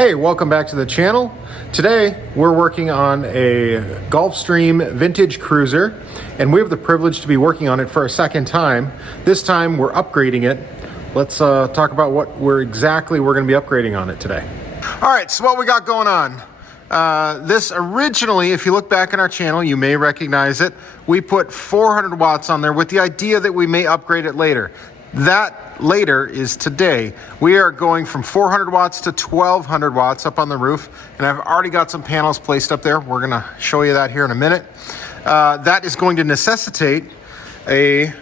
Hey, welcome back to the channel. Today we're working on a Gulfstream vintage cruiser, and we have the privilege to be working on it for a second time. This time we're upgrading it. Let's talk about what we're going to be upgrading on it today. All right, so what we got going on. This originally, if you look back on our channel, you may recognize it. We put 400 watts on there with the idea that we may upgrade it later. That later is today. We are going from 400 watts to 1200 watts up on the roof, and I've already got some panels placed up there. We're going to show you that here in a minute. That is going to necessitate a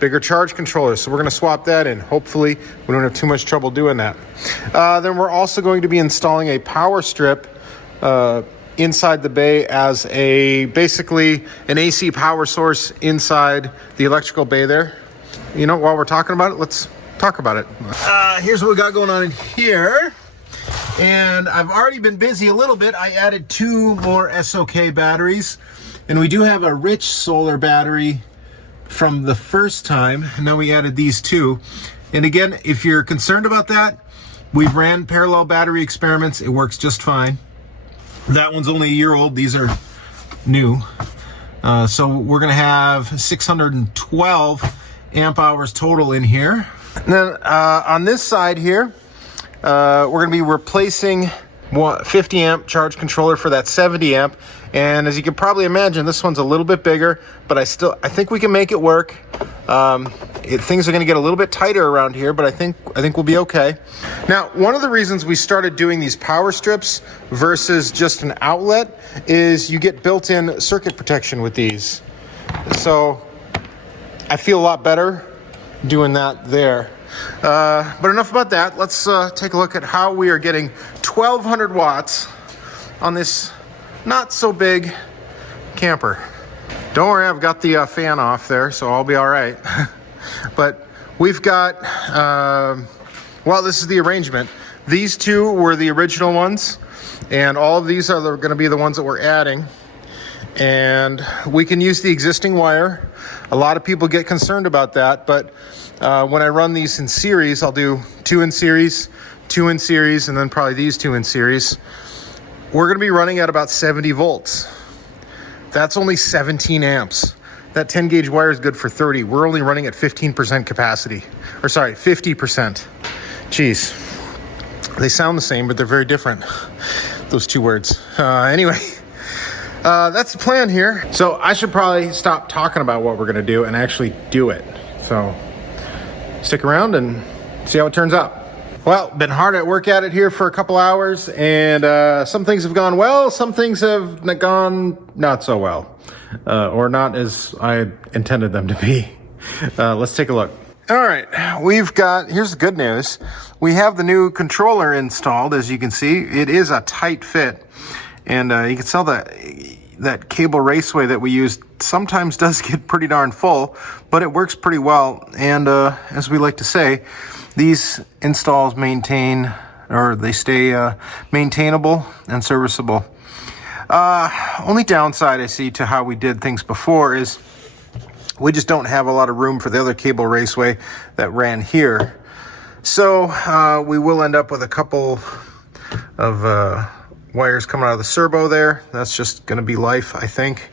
bigger charge controller, so we're going to swap that in. Hopefully we don't have too much trouble doing that. Then we're also going to be installing a power strip inside the bay as basically an AC power source inside the electrical bay there. You know, while we're talking about it, let's talk about it. Here's what we got going on in here. And I've already been busy a little bit. I added 2 more SOK batteries. And we do have a rich solar battery from the first time. Now we added these 2. And again, if you're concerned about that, we've ran parallel battery experiments. It works just fine. That one's only a year old. These are new. So we're going to have 612 amp hours total in here. And then on this side here, we're going to be replacing 50 amp charge controller for that 70 amp. And as you can probably imagine, this one's a little bit bigger, but I think we can make it work. Things are going to get a little bit tighter around here, but I think we'll be okay. Now, one of the reasons we started doing these power strips versus just an outlet is you get built-in circuit protection with these. So I feel a lot better doing that there. But enough about that. Let's take a look at how we are getting 1200 watts on this not so big camper. Don't worry, I've got the fan off there, so I'll be all right. But we've got, well, this is the arrangement. These 2 were the original ones, and all of these are going to be the ones that we're adding. And we can use the existing wire. A lot of people get concerned about that, but when I run these in series, I'll do 2 in series, 2 in series, and then probably these 2 in series. We're going to be running at about 70 volts. That's only 17 amps. That 10 gauge wire is good for 30. We're only running at 15% capacity, or sorry, 50%. Jeez, they sound the same, but they're very different, those 2 words. Anyway. That's the plan here. So I should probably stop talking about what we're going to do and actually do it. So stick around and see how it turns out. Well, been hard at work at it here for a couple hours, and some things have gone well, some things have gone not so well, or not as I intended them to be. Let's take a look. All right, here's the good news. We have the new controller installed. As you can see, it is a tight fit. And you can tell that cable raceway that we used sometimes does get pretty darn full, but it works pretty well. And as we like to say, these installs stay maintainable and serviceable. Only downside I see to how we did things before is we just don't have a lot of room for the other cable raceway that ran here. So we will end up with a couple of wires coming out of the servo there. That's just going to be life, I think.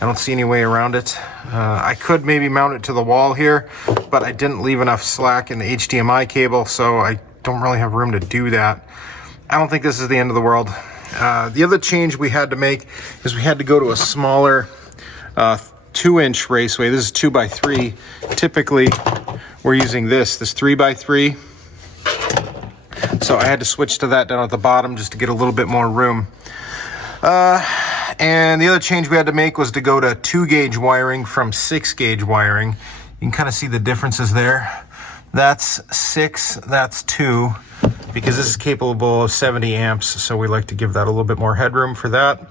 I don't see any way around it. I could maybe mount it to the wall here, but I didn't leave enough slack in the HDMI cable, so I don't really have room to do that. I don't think this is the end of the world. The other change we had to make is we had to go to a smaller 2-inch raceway. This is 2x3. Typically, we're using this 3x3. So I had to switch to that down at the bottom just to get a little bit more room. And the other change we had to make was to go to 2-gauge wiring from 6-gauge wiring. You can kind of see the differences there. That's 6, that's 2, because this is capable of 70 amps, so we like to give that a little bit more headroom for that.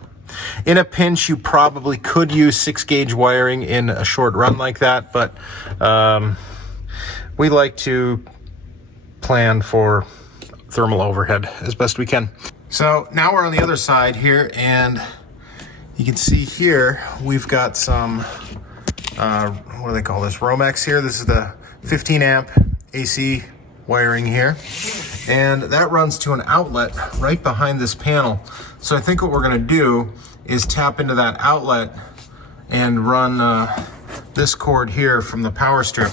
In a pinch, you probably could use 6-gauge wiring in a short run like that, but we like to plan for thermal overhead as best we can. So now we're on the other side here, and you can see here we've got some what do they call this, Romex here. This is the 15 amp AC wiring here, and that runs to an outlet right behind this panel. So I think what we're gonna do is tap into that outlet and run this cord here from the power strip.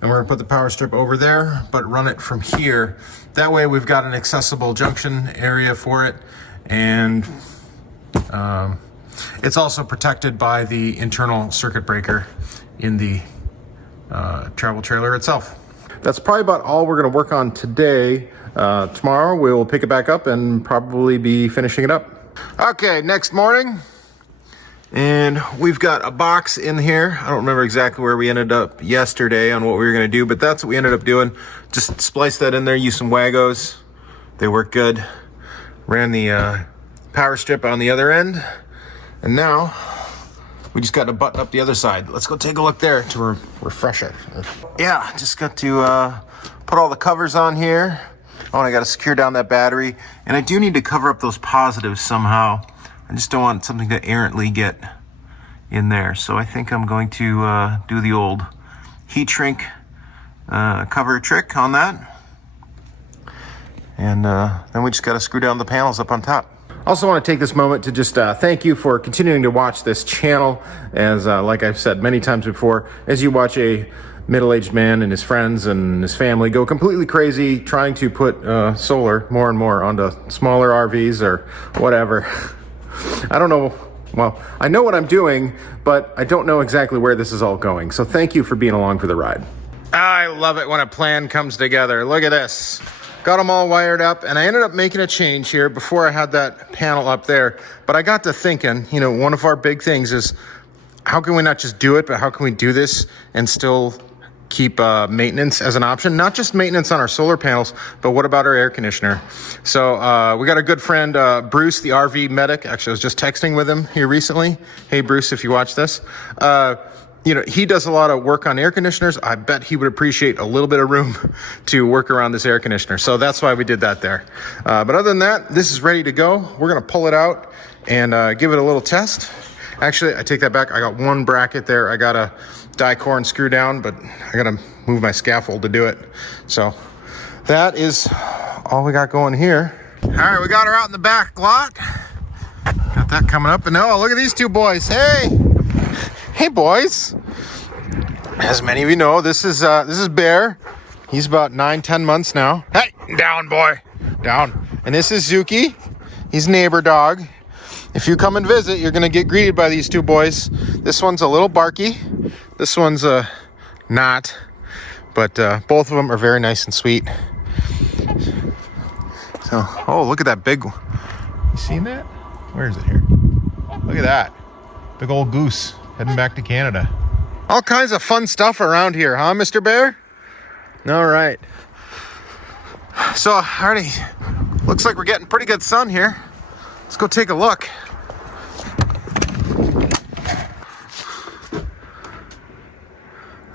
And we're gonna put the power strip over there, but run it from here. That way we've got an accessible junction area for it, and it's also protected by the internal circuit breaker in the travel trailer itself. That's probably about all we're gonna work on today. Tomorrow we'll pick it back up and probably be finishing it up. Okay, next morning, and we've got a box in here. I don't remember exactly where we ended up yesterday on what we were gonna do, but that's what we ended up doing. Just splice that in there, use some Wagos. They work good. Ran the power strip on the other end, and now we just got to button up the other side. Let's go take a look there to refresh it. Yeah, just got to put all the covers on here. Oh, and I got to secure down that battery. And I do need to cover up those positives somehow. I just don't want something to errantly get in there. So I think I'm going to do the old heat shrink cover trick on that. And then we just got to screw down the panels up on top. Also want to take this moment to just thank you for continuing to watch this channel. As like I've said many times before, as you watch a middle-aged man and his friends and his family go completely crazy trying to put solar more and more onto smaller RVs or whatever. I don't know, well, I know what I'm doing, but I don't know exactly where this is all going. So thank you for being along for the ride. I love it when a plan comes together. Look at this. Got them all wired up, and I ended up making a change here before I had that panel up there. But I got to thinking, you know, one of our big things is how can we not just do it, but how can we do this and still keep maintenance as an option? Not just maintenance on our solar panels, but what about our air conditioner? So we got a good friend, Bruce, the RV medic. Actually, I was just texting with him here recently. Hey, Bruce, if you watch this. You know, he does a lot of work on air conditioners. I bet he would appreciate a little bit of room to work around this air conditioner. So that's why we did that there. But other than that, this is ready to go. We're gonna pull it out and give it a little test. Actually, I take that back. I got one bracket there. I got a die core and screw down, but I gotta move my scaffold to do it. So that is all we got going here. All right, we got her out in the back lot. Got that coming up. And oh, look at these two boys. Hey. Hey boys, as many of you know, this is Bear. He's about 9-10 months now. Hey, down boy, down. And this is Zuki. He's neighbor dog. If you come and visit, you're gonna get greeted by these two boys. This one's a little barky. This one's not, but both of them are very nice and sweet. So, oh, look at that big one. You seen that? Where is it here? Look at that, big old goose. Heading back to Canada. All kinds of fun stuff around here, huh, Mr. Bear? All right. So, already looks like we're getting pretty good sun here. Let's go take a look.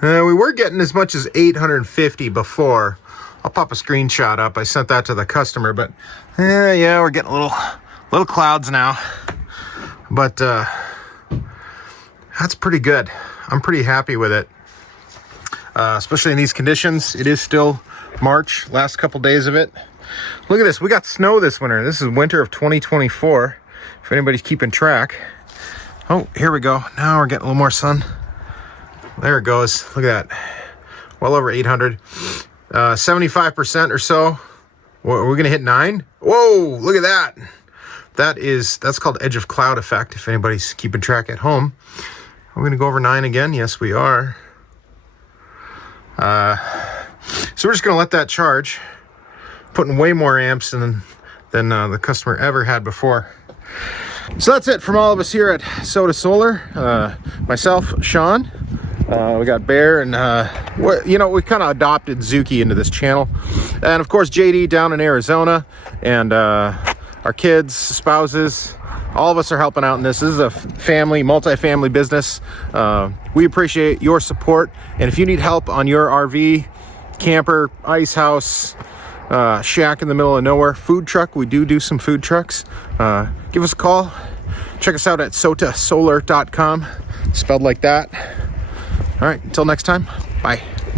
We were getting as much as 850 before. I'll pop a screenshot up. I sent that to the customer, but yeah, we're getting little clouds now. But that's pretty good. I'm pretty happy with it, especially in these conditions. It is still March, last couple days of it. Look at this. We got snow this winter. This is winter of 2024, if anybody's keeping track. Oh, here we go. Now we're getting a little more sun. There it goes. Look at that. Well over 800. 75% or so. We're going to hit 9. Whoa, look at that. That's called edge of cloud effect, if anybody's keeping track at home. We're going to go over 9 again. Yes, we are. So we're just going to let that charge, putting way more amps than the customer ever had before. So that's it from all of us here at Soda Solar. Myself, Sean. We got Bear, and we kind of adopted Zuki into this channel. And of course, JD down in Arizona, and our kids, spouses. All of us are helping out in this. This is a family, multi-family business. We appreciate your support. And if you need help on your RV, camper, ice house, shack in the middle of nowhere, food truck, we do some food trucks. Give us a call. Check us out at sotasolar.com, spelled like that. All right, until next time, bye.